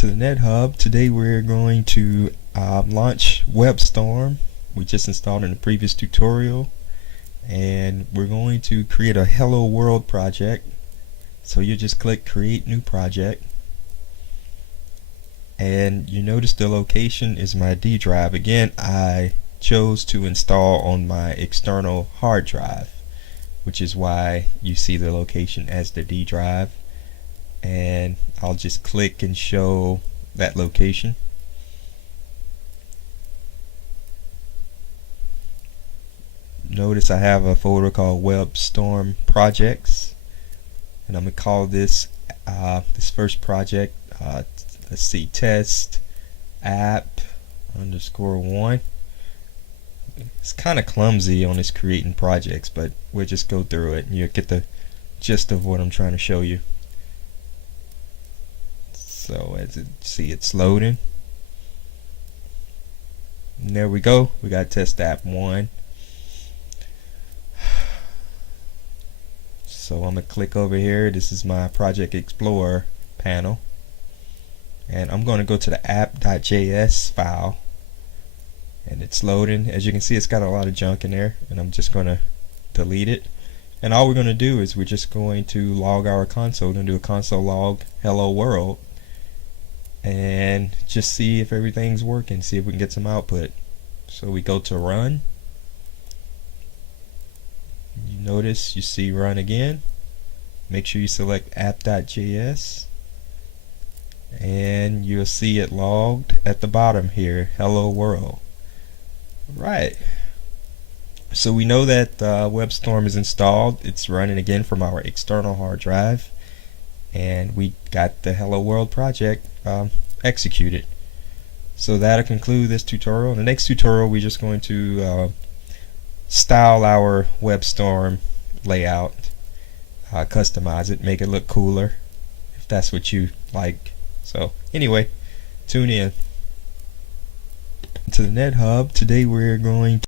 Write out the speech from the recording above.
To the NetHub. Today we're going to launch Webstorm. We just installed in the previous tutorial, and we're going to create a Hello World project. So you just click Create New Project, and you notice the location is my D drive. Again, I chose to install on my external hard drive, which is why you see the location as the D drive. And I'll just click and show that location. Notice I have a folder called Webstorm projects, and I'm gonna call this this first project let's see, test app _1. It's kind of clumsy on this creating projects, but we'll just go through it and you'll get the gist of what I'm trying to show you. So as you see, it's loading, and there we go. We got test app 1. So I'm gonna click over here. This is my Project Explorer panel, and I'm gonna go to the app.js file, and it's loading. As you can see, it's got a lot of junk in there, and I'm just gonna delete it. And all we're gonna do is we're just going to log our console and do a console log hello world, and just see if everything's working, see if we can get some output. So we go to run. You notice you see run again. Make sure you select app.js, and you'll see it logged at the bottom here, hello world. Right. So we know that Webstorm is installed. It's running again from our external hard drive, and we got the Hello World project executed. So that'll conclude this tutorial. In the next tutorial, we're just going to style our Webstorm layout, customize it, make it look cooler, if that's what you like. So anyway, tune in to the NetHub. Today we're going to